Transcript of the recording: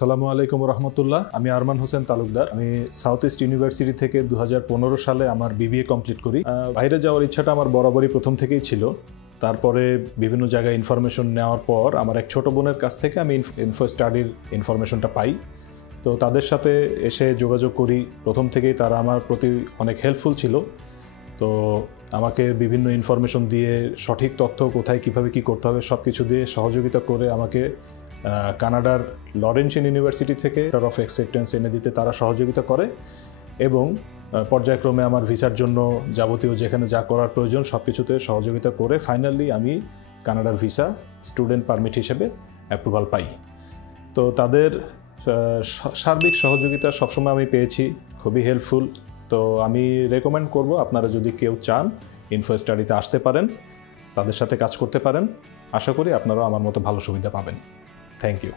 আসসালামু আলাইকুম রহমতুল্লাহ। আমি আরমান হোসেন তালুকদার। আমি সাউথ ইস্ট ইউনিভার্সিটি থেকে 2015 সালে আমার বিবিএ কমপ্লিট করি। বাইরে যাওয়ার ইচ্ছাটা আমার বরাবরই প্রথম থেকেই ছিল। তারপরে বিভিন্ন জায়গায় ইনফরমেশন নেওয়ার পর আমার এক ছোট বোনের কাছ থেকে আমি ইনফো স্টাডির ইনফরমেশনটা পাই। তো তাদের সাথে এসে যোগাযোগ করি। প্রথম থেকেই তারা আমার প্রতি অনেক হেল্পফুল ছিল। তো আমাকে বিভিন্ন ইনফরমেশন দিয়ে সঠিক তথ্য কোথায় কিভাবে কি করতে হবে সব কিছু দিয়ে সহযোগিতা করে আমাকে কানাডার লরেন্সিয়ান ইউনিভার্সিটি থেকে লেটার অফ অ্যাকসেপ্টেন্স এনে দিতে তারা সহযোগিতা করে এবং পর্যায়ক্রমে আমার ভিসার জন্য যাবতীয় যেখানে যা করার প্রয়োজন সব কিছুতে সহযোগিতা করে ফাইনালি আমি কানাডার ভিসা স্টুডেন্ট পারমিট হিসেবে অ্যাপ্রুভাল পাই। তো তাদের সার্বিক সহযোগিতা সবসময় আমি পেয়েছি, খুবই হেল্পফুল। তো আমি রেকমেন্ড করব আপনারা যদি কেউ চান ইনফো স্টাডিতে আসতে পারেন, তাদের সাথে কাজ করতে পারেন। আশা করি আপনারাও আমার মতো ভালো সুবিধা পাবেন। Thank you.